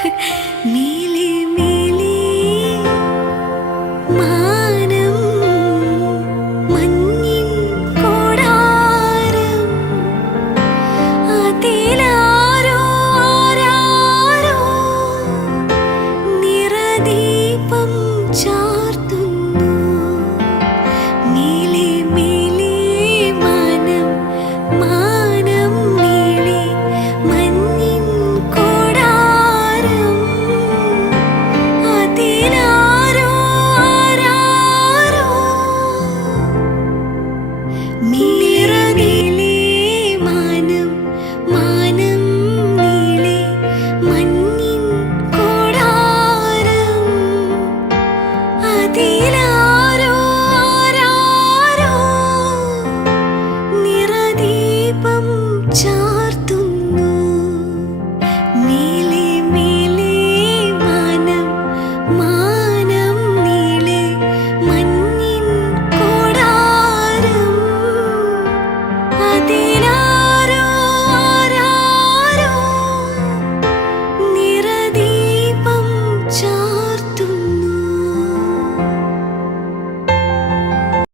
Mil